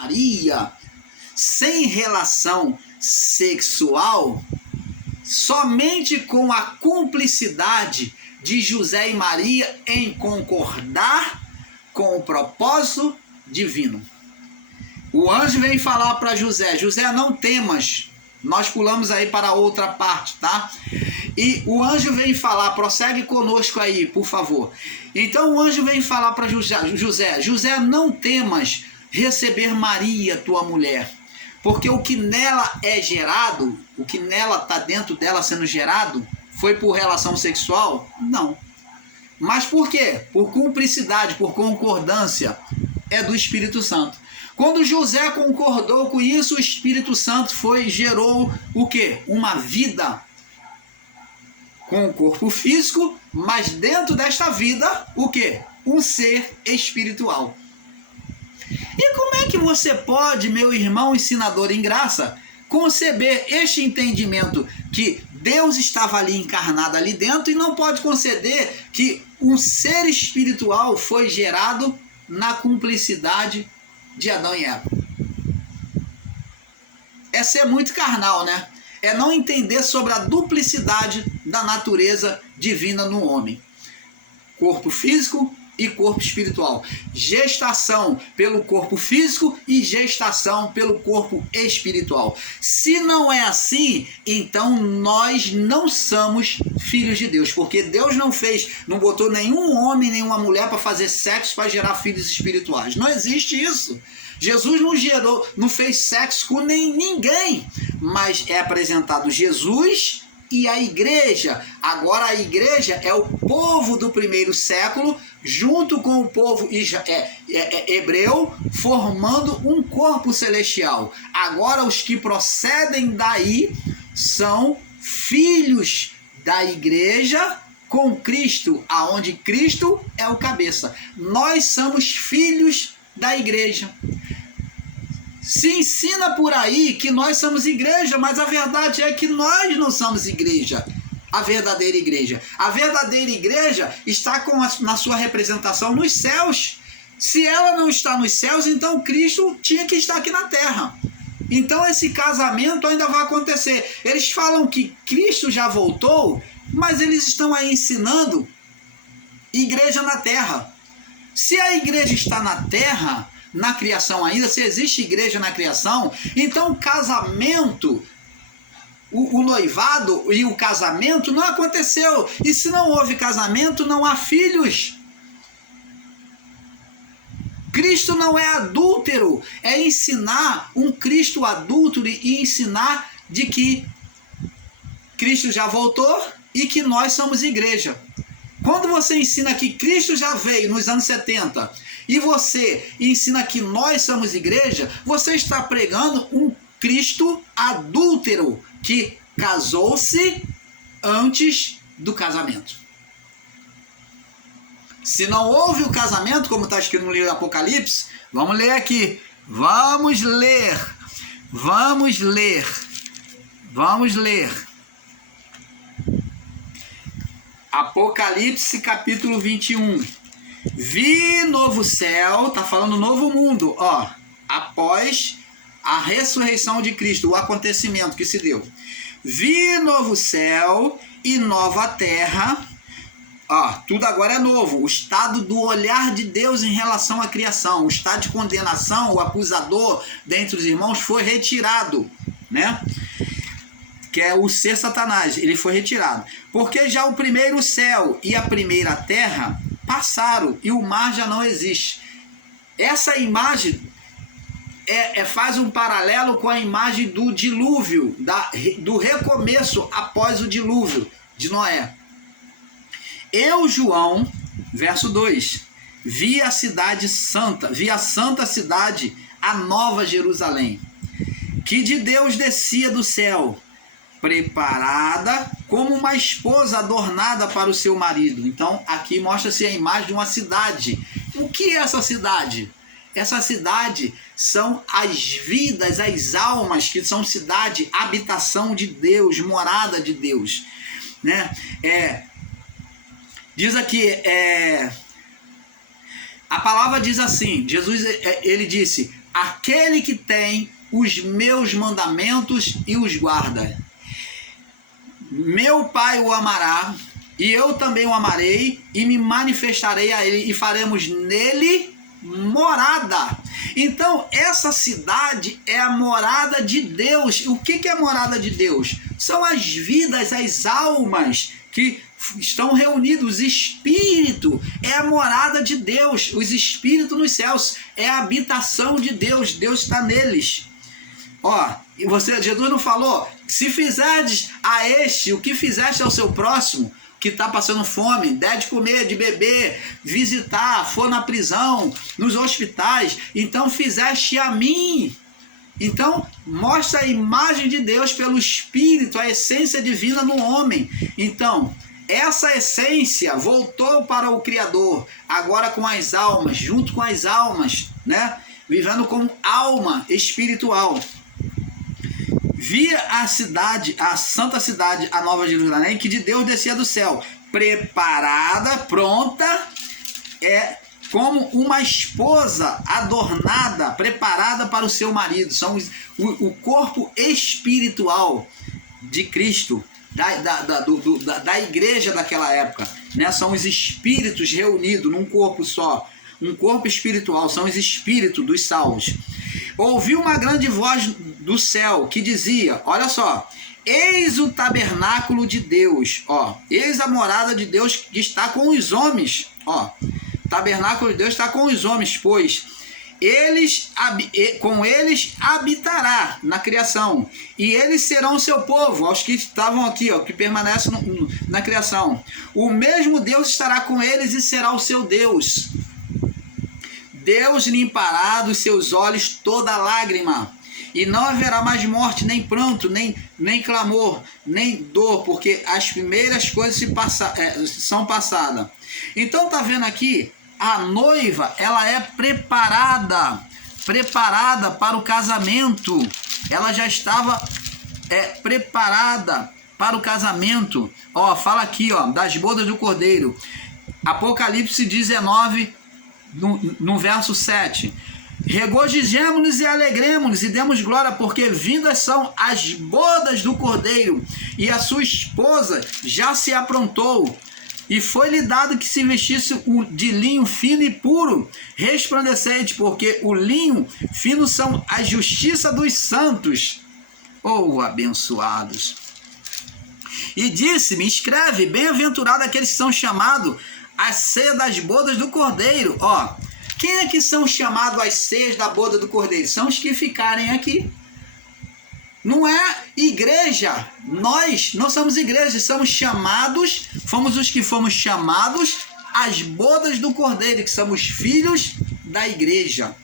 Maria, sem relação sexual, somente com a cumplicidade de José e Maria em concordar com o propósito divino. O anjo vem falar para José: José, não temas. Nós pulamos aí para outra parte, tá? E o anjo vem falar, prossegue conosco aí, por favor. Então o anjo vem falar para José: José, não temas receber Maria, tua mulher, porque o que nela é gerado, o que nela está dentro dela sendo gerado, foi por relação sexual? Não. Mas por quê? Por cumplicidade, por concordância, é do Espírito Santo. Quando José concordou com isso, o Espírito Santo gerou o quê? Uma vida com o corpo físico, mas dentro desta vida, o quê? Um ser espiritual. E como é que você pode, meu irmão ensinador em graça, conceber este entendimento que Deus estava ali encarnado ali dentro e não pode conceder que um ser espiritual foi gerado na cumplicidade de Adão e Eva? É ser muito carnal, né? É não entender sobre a duplicidade da natureza divina no homem. Corpo físico e corpo espiritual. Gestação pelo corpo físico e gestação pelo corpo espiritual. Se não é assim, então nós não somos filhos de Deus, porque Deus não botou nenhum homem, nenhuma mulher para fazer sexo para gerar filhos espirituais. Não existe isso. Jesus não fez sexo com ninguém, mas é apresentado Jesus e a igreja. Agora a igreja é o povo do primeiro século, junto com o povo hebreu, formando um corpo celestial. Agora os que procedem daí são filhos da igreja com Cristo, aonde Cristo é o cabeça. Nós somos filhos da igreja. Se ensina por aí que nós somos igreja, mas a verdade é que nós não somos igreja. A verdadeira igreja. A verdadeira igreja está na sua representação nos céus. Se ela não está nos céus, então Cristo tinha que estar aqui na terra. Então esse casamento ainda vai acontecer. Eles falam que Cristo já voltou, mas eles estão aí ensinando igreja na terra. Se a igreja está na terra, na criação ainda, se existe igreja na criação, então o casamento, o noivado e o casamento não aconteceu. E se não houve casamento, não há filhos. Cristo não é adúltero. É ensinar um Cristo adúltero e ensinar de que Cristo já voltou e que nós somos igreja. Quando você ensina que Cristo já veio nos anos 70 e você ensina que nós somos igreja, você está pregando um Cristo adúltero que casou-se antes do casamento. Se não houve o casamento, como está escrito no livro do Apocalipse, vamos ler aqui. Vamos ler. Apocalipse capítulo 21. Vi novo céu, tá falando novo mundo, ó, após a ressurreição de Cristo, o acontecimento que se deu. Vi novo céu e nova terra, ó, tudo agora é novo. O estado do olhar de Deus em relação à criação, o estado de condenação, o acusador dentre os irmãos foi retirado, né? Que é o ser Satanás, ele foi retirado. Porque já o primeiro céu e a primeira terra passaram e o mar já não existe. Essa imagem faz um paralelo com a imagem do dilúvio, do recomeço após o dilúvio de Noé. Eu, João, verso 2, vi a cidade santa, vi a santa cidade, a nova Jerusalém, que de Deus descia do céu, preparada como uma esposa adornada para o seu marido. Então aqui mostra-se a imagem de uma cidade. O que é essa cidade? Essa cidade são as vidas, as almas, que são cidade, habitação de Deus, morada de Deus, né? Diz aqui, a palavra diz assim, Jesus, ele disse, aquele que tem os meus mandamentos e os guarda. Meu Pai o amará, e eu também o amarei, e me manifestarei a ele, e faremos nele morada. Então, essa cidade é a morada de Deus. O que é a morada de Deus? São as vidas, as almas que estão reunidos. O Espírito é a morada de Deus. Os Espíritos nos céus é a habitação de Deus. Deus está neles. Ó, e Jesus não falou: se fizerdes a este o que fizeste ao seu próximo, que está passando fome, der de comer, de beber, visitar, for na prisão, nos hospitais, então fizeste a mim. Então, mostra a imagem de Deus pelo Espírito, a essência divina no homem. Então, essa essência voltou para o Criador, agora com as almas, junto com as almas, né? Vivendo como alma espiritual. Via a cidade, a santa cidade, a Nova Jerusalém, que de Deus descia do céu, preparada, pronta, como uma esposa adornada, preparada para o seu marido. São o corpo espiritual de Cristo, da igreja daquela época, né? São os espíritos reunidos num corpo só, um corpo espiritual, são os espíritos dos salvos. Ouvi uma grande voz do céu que dizia, olha só: eis o tabernáculo de Deus, ó, eis a morada de Deus que está com os homens, ó, o tabernáculo de Deus está com os homens, pois com eles habitará na criação, e eles serão o seu povo, aos que estavam aqui, ó, que permanecem na criação. O mesmo Deus estará com eles e será o seu Deus. Deus limpará dos seus olhos toda lágrima, e não haverá mais morte, nem pranto, nem clamor, nem dor, porque as primeiras coisas são passadas. Então tá vendo aqui, a noiva, ela é preparada para o casamento. Ela já estava preparada para o casamento. Ó, fala aqui, ó, das bodas do Cordeiro. Apocalipse 19, no verso 7. Regozijemo-nos e alegremos-nos e demos glória, porque vindas são as bodas do Cordeiro, e a sua esposa já se aprontou. E foi-lhe dado que se vestisse de linho fino e puro, resplandecente, porque o linho fino são a justiça dos santos. Oh, abençoados! E disse-me: escreve, bem-aventurado aqueles que são chamados à ceia das bodas do Cordeiro. Ó, quem é que são chamados às ceias da boda do Cordeiro? São os que ficarem aqui. Não é igreja. Nós não somos igreja, somos chamados, fomos os que fomos chamados às bodas do Cordeiro, que somos filhos da igreja.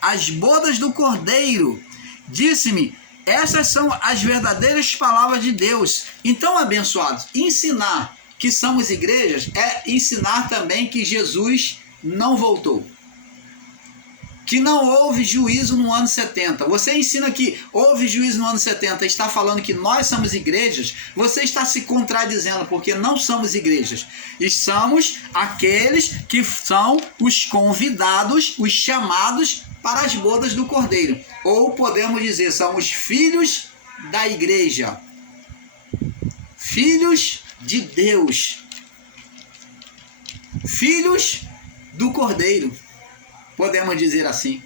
As bodas do Cordeiro. Disse-me: essas são as verdadeiras palavras de Deus. Então, abençoados, ensinar que somos igrejas é ensinar também que Jesus não voltou, que não houve juízo no ano 70. Você ensina que houve juízo no ano 70 e está falando que nós somos igrejas, você está se contradizendo, porque não somos igrejas. E somos aqueles que são os convidados, os chamados para as bodas do Cordeiro. Ou podemos dizer, somos filhos da igreja. Filhos de Deus. Filhos do Cordeiro. Podemos dizer assim.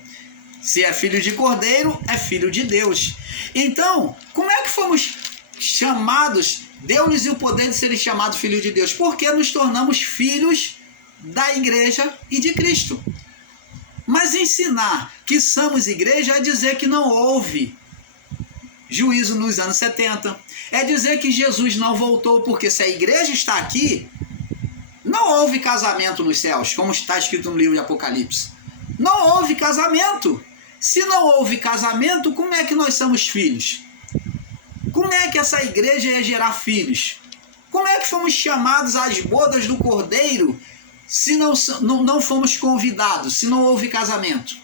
Se é filho de Cordeiro, é filho de Deus. Então, como é que fomos chamados? Deu-nos o poder de serem chamados filhos de Deus. Porque nos tornamos filhos da igreja e de Cristo. Mas ensinar que somos igreja é dizer que não houve juízo nos anos 70. É dizer que Jesus não voltou, porque se a igreja está aqui, não houve casamento nos céus, como está escrito no livro de Apocalipse. Não houve casamento. Se não houve casamento, como é que nós somos filhos? Como é que essa igreja ia gerar filhos? Como é que fomos chamados às bodas do Cordeiro se não fomos convidados, se não houve casamento?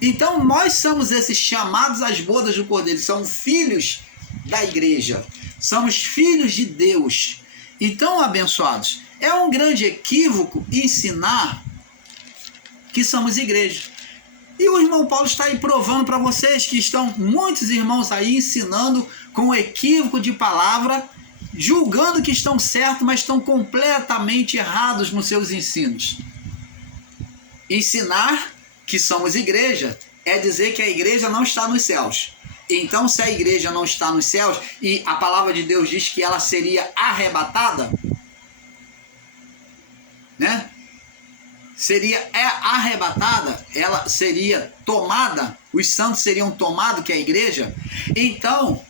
Então nós somos esses chamados às bodas do Cordeiro, somos filhos da igreja, somos filhos de Deus. Então, abençoados, é um grande equívoco ensinar que somos igreja. E o irmão Paulo está aí provando para vocês que estão muitos irmãos aí ensinando com equívoco de palavra, julgando que estão certos, mas estão completamente errados nos seus ensinos. Ensinar que somos igreja é dizer que a igreja não está nos céus. Então, se a igreja não está nos céus e a palavra de Deus diz que ela seria arrebatada, né? Seria arrebatada, ela seria tomada, os santos seriam tomados, que é a igreja. Então,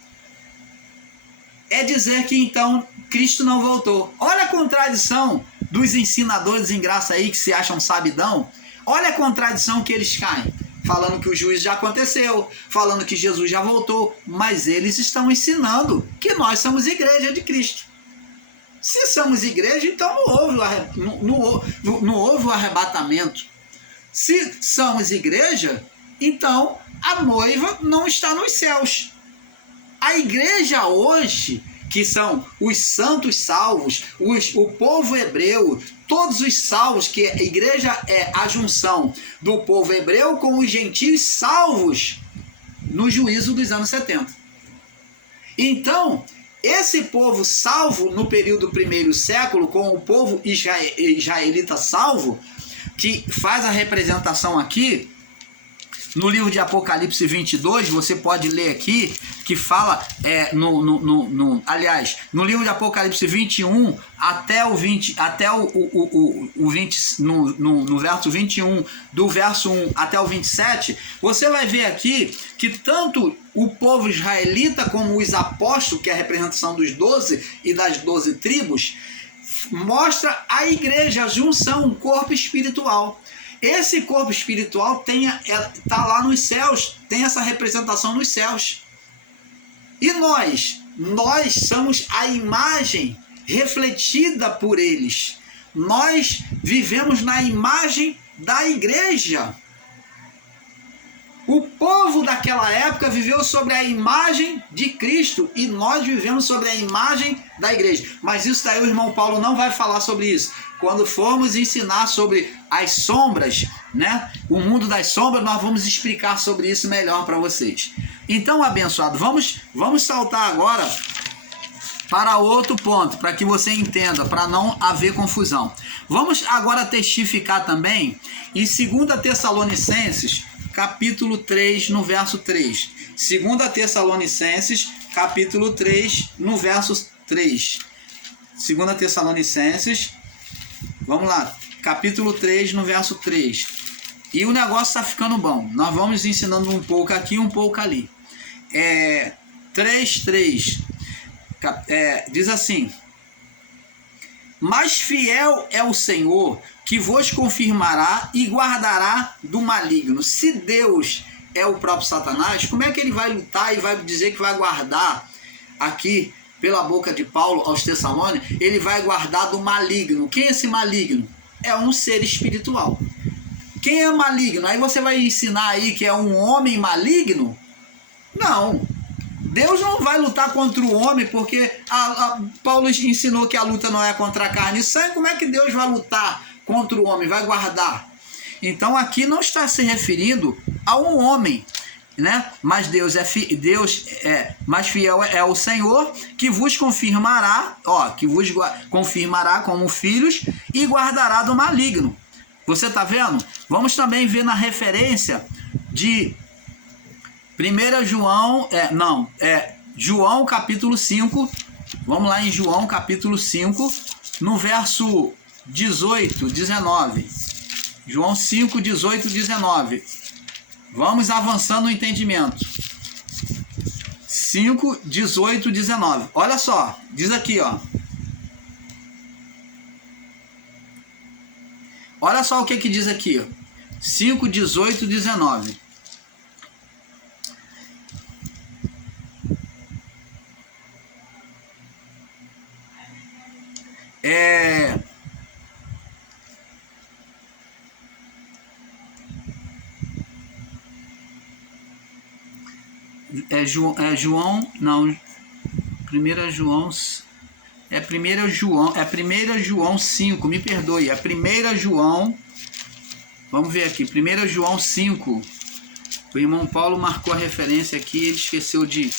é dizer que então Cristo não voltou. Olha a contradição dos ensinadores em graça aí que se acham sabidão. Olha a contradição que eles caem. Falando que o juízo já aconteceu, falando que Jesus já voltou, mas eles estão ensinando que nós somos igreja de Cristo. Se somos igreja, então não houve o arrebatamento. Se somos igreja, então a noiva não está nos céus. A igreja hoje, que são os santos salvos, o povo hebreu, todos os salvos, que a igreja é a junção do povo hebreu com os gentios salvos no juízo dos anos 70. Então, esse povo salvo no período do primeiro século, com o povo israelita salvo, que faz a representação aqui, no livro de Apocalipse 22, você pode ler aqui, que fala, aliás, no livro de Apocalipse 21, no verso 21, do verso 1 até o 27, você vai ver aqui que tanto o povo israelita como os apóstolos, que é a representação dos 12 e das 12 tribos, mostra a igreja, a junção, um corpo espiritual. Esse corpo espiritual está lá nos céus, tem essa representação nos céus. E nós somos a imagem refletida por eles. Nós vivemos na imagem da igreja. O povo daquela época viveu sobre a imagem de Cristo e nós vivemos sobre a imagem da igreja. Mas isso daí o irmão Paulo não vai falar sobre isso. Quando formos ensinar sobre as sombras, né? O mundo das sombras, nós vamos explicar sobre isso melhor para vocês. Então, abençoado, vamos saltar agora para outro ponto, para que você entenda, para não haver confusão. Vamos agora testificar também em 2 Tessalonicenses, capítulo 3, no verso 3. 2 Tessalonicenses, capítulo 3, no verso 3. 2 Tessalonicenses, vamos lá, capítulo 3, no verso 3. E o negócio está ficando bom. Nós vamos ensinando um pouco aqui, um pouco ali. 3:3. Diz assim: mas fiel é o Senhor, que vos confirmará e guardará do maligno. Se Deus é o próprio Satanás, como é que ele vai lutar e vai dizer que vai guardar aqui, pela boca de Paulo aos Tessalônicos, ele vai guardar do maligno? Quem é esse maligno? É um ser espiritual. Quem é maligno? Aí você vai ensinar aí que é um homem maligno? Não. Deus não vai lutar contra o homem, porque Paulo ensinou que a luta não é contra a carne e sangue. Como é que Deus vai lutar contra o homem? Vai guardar? Então aqui não está se referindo a um homem, né? Mas mais fiel é o Senhor, que vos confirmará, confirmará como filhos e guardará do maligno. Você está vendo? Vamos também ver na referência de 1 João, João capítulo 5, vamos lá em João capítulo 5, no verso 18, 19. João 5, 18, 19. Vamos avançando no entendimento. 5, 18, 19. Olha só, diz aqui, ó. Olha só o que diz aqui, ó. 5, 18, 19. João, não, 1 João, 1 João 5, me perdoe, 1 João, vamos ver aqui, 1 João 5, O irmão Paulo marcou a referência aqui, ele esqueceu de...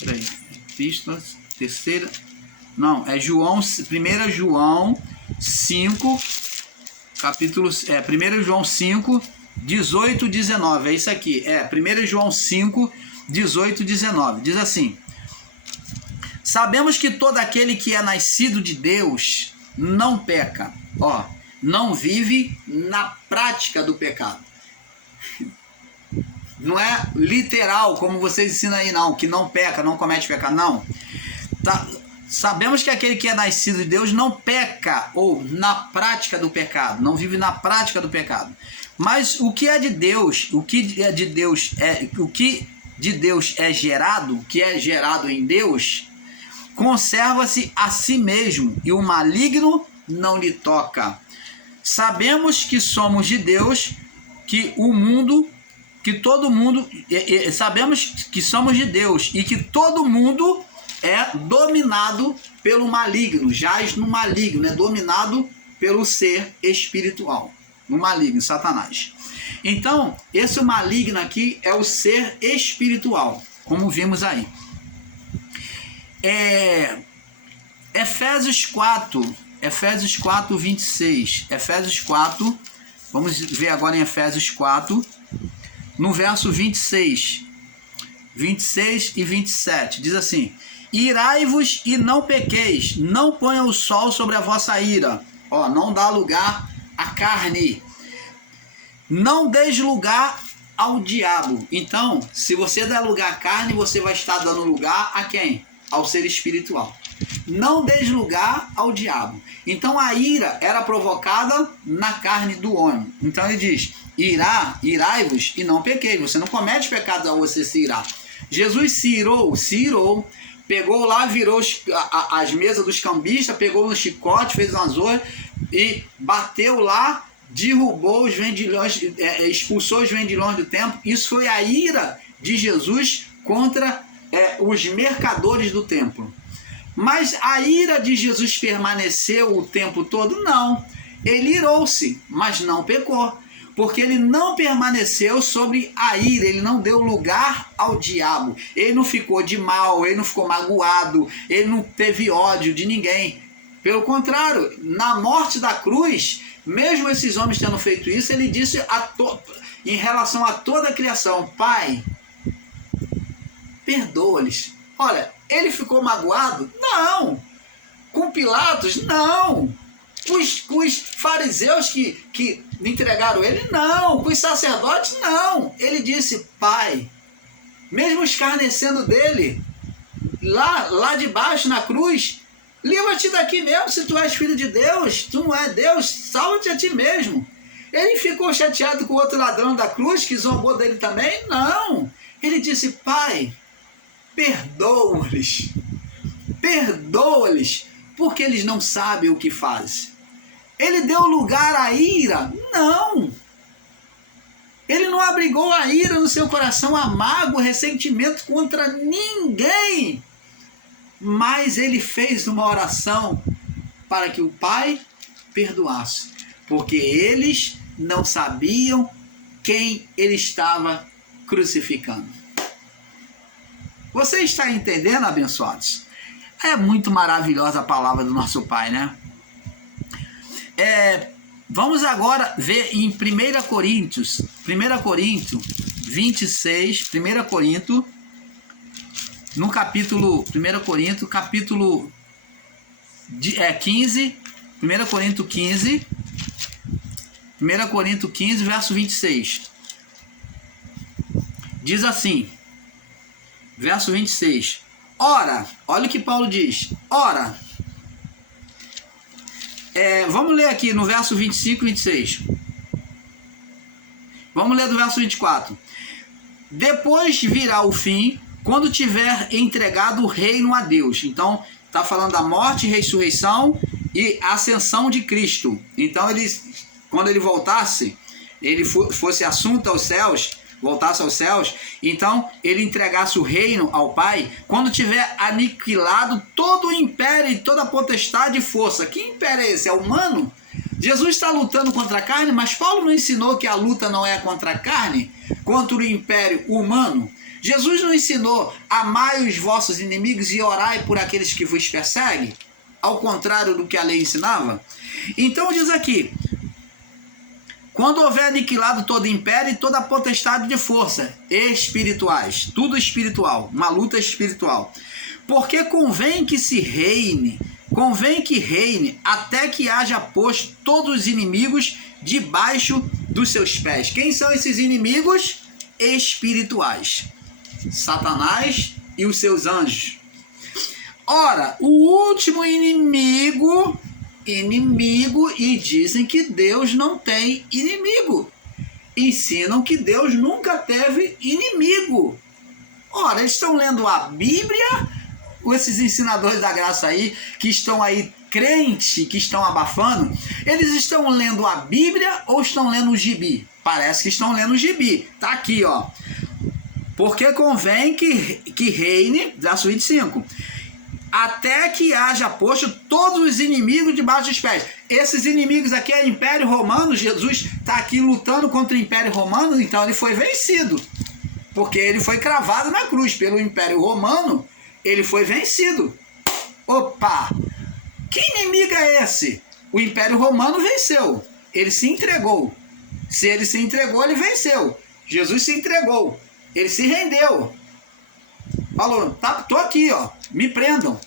Peraí, epístola, terceira... Não, é João, 1 João 5, capítulo... 1 João 5, 18, 19, é isso aqui. 1 João 5, 18, 19. Diz assim: sabemos que todo aquele que é nascido de Deus não peca. Não vive na prática do pecado. Não é literal, como vocês ensinam aí, não, que não peca, não comete pecado, não. Sabemos que aquele que é nascido de Deus não peca, ou na prática do pecado, não vive na prática do pecado. Mas o que é de Deus, o que de Deus é gerado, o que é gerado em Deus, conserva-se a si mesmo, e o maligno não lhe toca. Sabemos que somos de Deus, sabemos que somos de Deus e que todo mundo é dominado pelo maligno, jaz no maligno, é dominado pelo ser espiritual, no maligno, Satanás. Então, esse maligno aqui é o ser espiritual, como vimos aí. Efésios 4, 26. Efésios 4, vamos ver agora em Efésios 4, no verso 26 e 27, diz assim: irai-vos e não pequeis, não ponha o sol sobre a vossa ira. Não dá lugar à carne. Não deis lugar ao diabo. Então, se você der lugar à carne, você vai estar dando lugar a quem? Ao ser espiritual. Não deis lugar ao diabo. Então a ira era provocada na carne do homem. Então ele diz: irai-vos e não pequeis. Você não comete pecado ao você se irar. Jesus se irou, pegou lá, virou as mesas dos cambistas, pegou no chicote, fez uma zorra e bateu lá, derrubou os vendilhões, expulsou os vendilhões do templo. Isso foi a ira de Jesus contra os mercadores do templo. Mas a ira de Jesus permaneceu o tempo todo? Não. Ele irou-se, mas não pecou. Porque ele não permaneceu sobre a ira, ele não deu lugar ao diabo. Ele não ficou de mal, ele não ficou magoado, ele não teve ódio de ninguém. Pelo contrário, na morte da cruz, mesmo esses homens tendo feito isso, ele disse em relação a toda a criação: Pai, perdoa-lhes. Olha, ele ficou magoado? Não. Com Pilatos? Não. Com os fariseus que entregaram ele? Não. Com os sacerdotes? Não. Ele disse: Pai, mesmo escarnecendo dele, lá de baixo na cruz, livra-te daqui mesmo, se tu és filho de Deus, tu não é Deus, salva-te a ti mesmo. Ele ficou chateado com o outro ladrão da cruz, que zombou dele também? Não. Ele disse: Pai, perdoa-lhes, porque eles não sabem o que fazem. Ele deu lugar à ira? Não. Ele não abrigou a ira no seu coração, a mágoa, ressentimento contra ninguém. Mas ele fez uma oração para que o Pai perdoasse, porque eles não sabiam quem ele estava crucificando. Você está entendendo, abençoados? É muito maravilhosa a palavra do nosso Pai, né? Vamos agora ver em 1 Coríntios 26, 1 Coríntios, no capítulo 1 Coríntios, capítulo 15, 1 Coríntios 15, 1 Coríntios 15, verso 26. Diz assim, verso 26. Ora, olha o que Paulo diz. Ora, vamos ler aqui no verso 25 e 26. Vamos ler do verso 24. Depois virá o fim, quando tiver entregado o reino a Deus. Então, está falando da morte, ressurreição e ascensão de Cristo. Então, quando ele voltasse, ele fosse assunto aos céus, voltasse aos céus, então ele entregasse o reino ao Pai, quando tiver aniquilado todo o império e toda a potestade e força. Que império é esse? É humano? Jesus está lutando contra a carne, mas Paulo não ensinou que a luta não é contra a carne, contra o império humano? Jesus não ensinou: amai os vossos inimigos e orai por aqueles que vos perseguem? Ao contrário do que a lei ensinava? Então diz aqui: quando houver aniquilado todo império e toda potestade de força espirituais, tudo espiritual, uma luta espiritual, porque convém que reine até que haja posto todos os inimigos debaixo dos seus pés. Quem são esses inimigos? Espirituais. Satanás e os seus anjos. Ora, o último inimigo, e dizem que Deus não tem inimigo. Ensinam que Deus nunca teve inimigo. Ora, eles estão lendo a Bíblia, esses ensinadores da graça aí, que estão aí crentes, que estão abafando, eles estão lendo a Bíblia ou estão lendo o gibi? Parece que estão lendo o gibi. Tá aqui, ó. Porque convém que reine, verso 25, até que haja posto todos os inimigos debaixo dos pés. Esses inimigos aqui é o Império Romano. Jesus está aqui lutando contra o Império Romano, então ele foi vencido. Porque ele foi cravado na cruz pelo Império Romano, ele foi vencido. Opa! Que inimigo é esse? O Império Romano venceu. Ele se entregou. Se ele se entregou, ele venceu. Jesus se entregou. Ele se rendeu. Falou: tá, tô aqui, ó. Me prendam.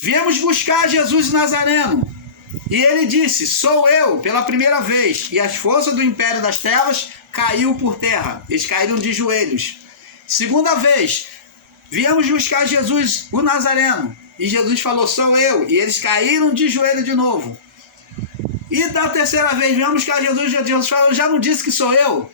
Viemos buscar Jesus Nazareno. E ele disse: sou eu, pela primeira vez. E as forças do Império das Trevas caiu por terra. Eles caíram de joelhos. Segunda vez, viemos buscar Jesus, o Nazareno. E Jesus falou: sou eu. E eles caíram de joelho de novo. E da terceira vez, viemos buscar Jesus. Jesus falou: já não disse que sou eu?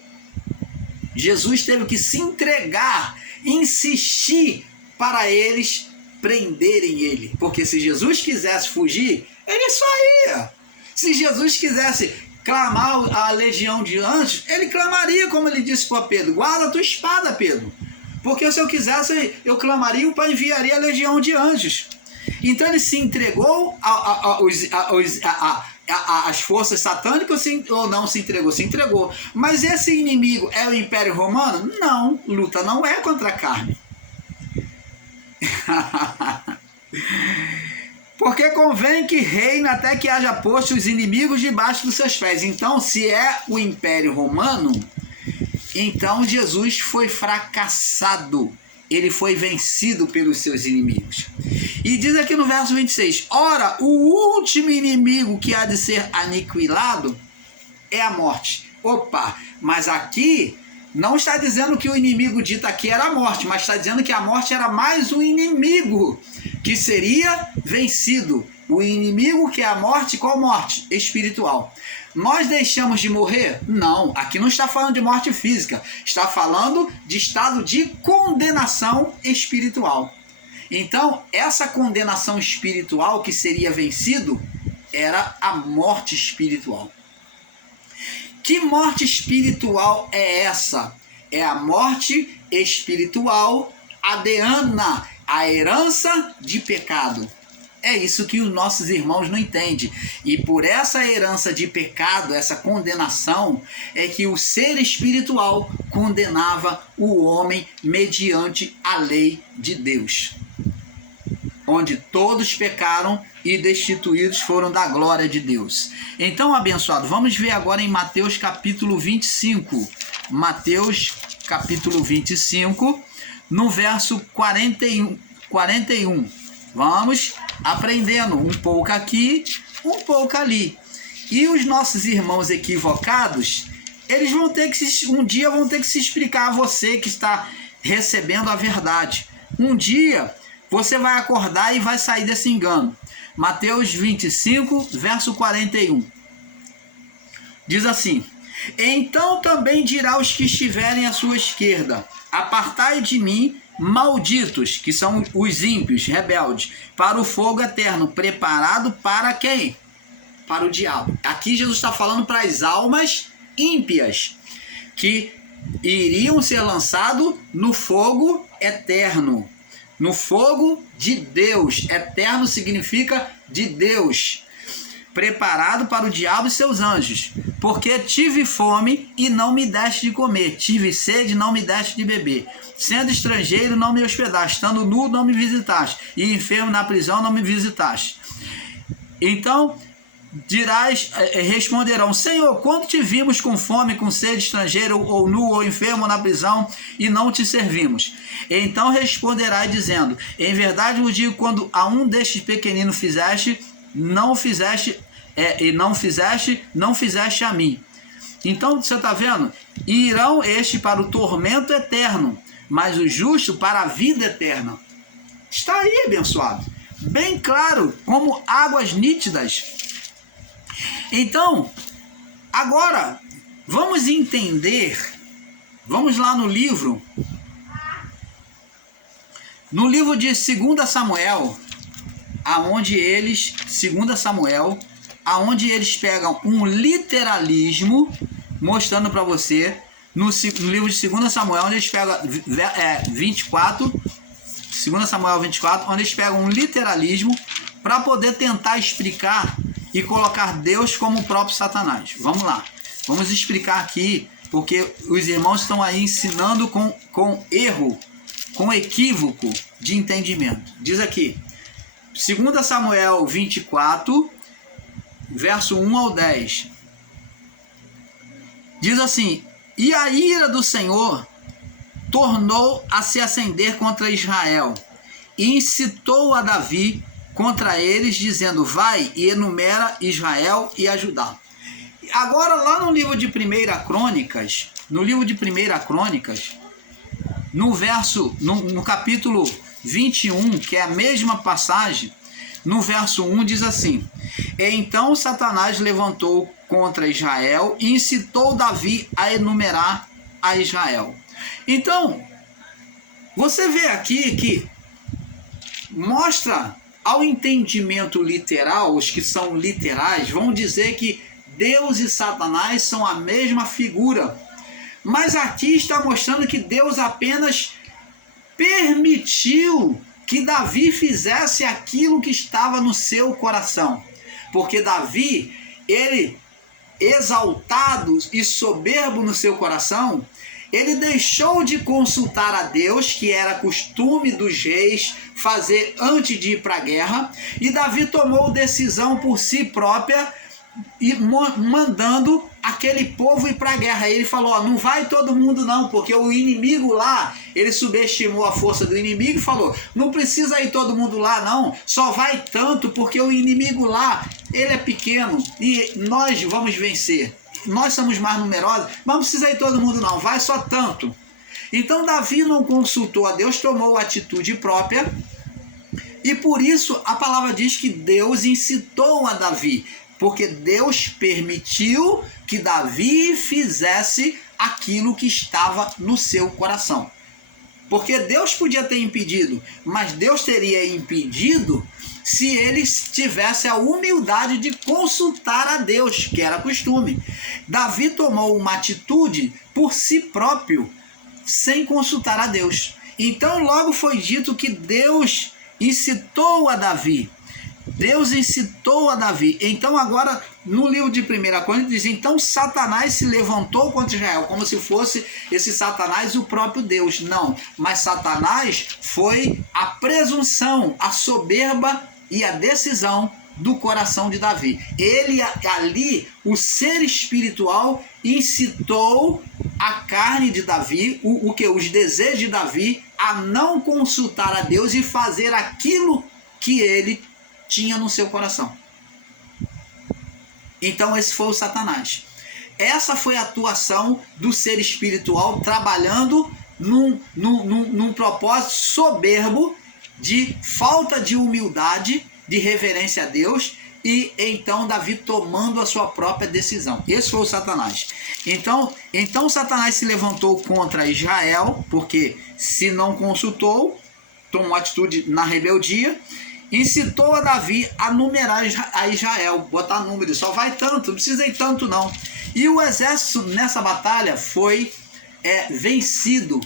Jesus teve que se entregar, insistir para eles prenderem ele. Porque se Jesus quisesse fugir, ele só ia. Se Jesus quisesse clamar a legião de anjos, ele clamaria, como ele disse para Pedro: guarda a tua espada, Pedro. Porque se eu quisesse, eu clamaria, o Pai enviaria a legião de anjos. Então ele se entregou às forças satânicas, ou não se entregou? Se entregou. Mas esse inimigo é o Império Romano? Não, luta não é contra a carne. Porque convém que reine até que haja posto os inimigos debaixo dos seus pés. Então, se é o Império Romano, então Jesus foi fracassado. Ele foi vencido pelos seus inimigos. E diz aqui no verso 26, ora, o último inimigo que há de ser aniquilado é a morte. Opa, mas aqui não está dizendo que o inimigo dito aqui era a morte, mas está dizendo que a morte era mais um inimigo que seria vencido. O inimigo que é a morte, qual morte? Espiritual. Nós deixamos de morrer? Não, aqui não está falando de morte física, está falando de estado de condenação espiritual. Então, essa condenação espiritual que seria vencido era a morte espiritual. Que morte espiritual é essa? É a morte espiritual adeana, a herança de pecado. É isso que os nossos irmãos não entendem. E por essa herança de pecado, essa condenação, é que o ser espiritual condenava o homem mediante a lei de Deus. Onde todos pecaram e destituídos foram da glória de Deus. Então, abençoado, vamos ver agora em Mateus capítulo 25. Mateus capítulo 25, no verso 41. Vamos aprendendo um pouco aqui, um pouco ali. E os nossos irmãos equivocados, eles vão ter que um dia vão ter que se explicar a você que está recebendo a verdade. Um dia você vai acordar e vai sair desse engano. Mateus 25, verso 41. Diz assim: então também dirá aos que estiverem à sua esquerda: apartai de mim, malditos, que são os ímpios, rebeldes, para o fogo eterno, preparado para quem? Para o diabo. Aqui Jesus está falando para as almas ímpias, que iriam ser lançados no fogo eterno, no fogo de Deus. Eterno significa de Deus. preparado para o diabo e seus anjos, porque tive fome e não me deste de comer, tive sede e não me deste de beber, sendo estrangeiro não me hospedaste, estando nu não me visitaste, e enfermo na prisão não me visitaste. Então responderão: Senhor, quando te vimos com fome, com sede, estrangeiro, ou nu, ou enfermo, na prisão, e não te servimos? Então responderá dizendo: em verdade vos digo, quando a um destes pequeninos fizeste, não fizeste a mim. Então você está vendo? E irão este para o tormento eterno, mas o justo para a vida eterna. Está aí, abençoado, bem claro, como águas nítidas. Então, agora, vamos entender, vamos lá no livro de 2 Samuel, aonde eles pegam um literalismo, mostrando para você, no livro de 2 Samuel, onde eles pegam 2 Samuel 24, onde eles pegam um literalismo para poder tentar explicar e colocar Deus como o próprio Satanás. Vamos lá, vamos explicar aqui, porque os irmãos estão aí ensinando com erro, com equívoco de entendimento. Diz aqui, 2 Samuel 24, verso 1 ao 10. Diz assim: e a ira do Senhor tornou a se acender contra Israel, e incitou a Davi contra eles, dizendo: vai e enumera Israel e a Judá. Agora, lá no livro de 1 Crônicas, no capítulo 21, que é a mesma passagem, no verso 1 diz assim: então Satanás levantou contra Israel e incitou Davi a enumerar a Israel. Então, você vê aqui que mostra ao entendimento literal, os que são literais vão dizer que Deus e Satanás são a mesma figura. Mas aqui está mostrando que Deus apenas permitiu que Davi fizesse aquilo que estava no seu coração. Porque Davi, ele, exaltado e soberbo no seu coração, ele deixou de consultar a Deus, que era costume dos reis fazer antes de ir para a guerra, e Davi tomou decisão por si própria, e mandando aquele povo ir para a guerra. Ele falou: ó, não vai todo mundo não, porque o inimigo lá, ele subestimou a força do inimigo e falou: não precisa ir todo mundo lá não, só vai tanto, porque o inimigo lá, ele é pequeno e nós vamos vencer. Nós somos mais numerosos, mas não precisa ir todo mundo não, vai só tanto. Então Davi não consultou a Deus, tomou atitude própria, e por isso a palavra diz que Deus incitou a Davi, porque Deus permitiu que Davi fizesse aquilo que estava no seu coração. Porque Deus podia ter impedido, mas Deus teria impedido se eles tivessem a humildade de consultar a Deus, que era costume. Davi tomou uma atitude por si próprio, sem consultar a Deus. Então logo foi dito que Deus incitou a Davi. Deus incitou a Davi. Então agora, no livro de 1 Crônicas, diz: então Satanás se levantou contra Israel, como se fosse esse Satanás o próprio Deus. Não, mas Satanás foi a presunção, a soberba e a decisão do coração de Davi. Ele ali, o ser espiritual, incitou a carne de Davi, os desejos de Davi, a não consultar a Deus e fazer aquilo que ele tinha no seu coração. Então esse foi o Satanás. Essa foi a atuação do ser espiritual, trabalhando num propósito soberbo, de falta de humildade, de reverência a Deus, e então Davi tomando a sua própria decisão. Esse foi o Satanás. Então Satanás se levantou contra Israel, porque se não consultou, tomou atitude na rebeldia, incitou a Davi a numerar a Israel, botar número, só vai tanto, não precisa ir tanto não. E o exército nessa batalha foi vencido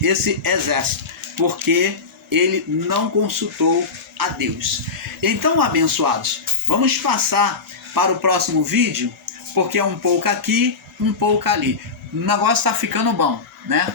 esse exército, porque ele não consultou a Deus. Então, abençoados, Vamos passar para o próximo vídeo, porque é um pouco aqui, um pouco ali. O negócio está ficando bom, né?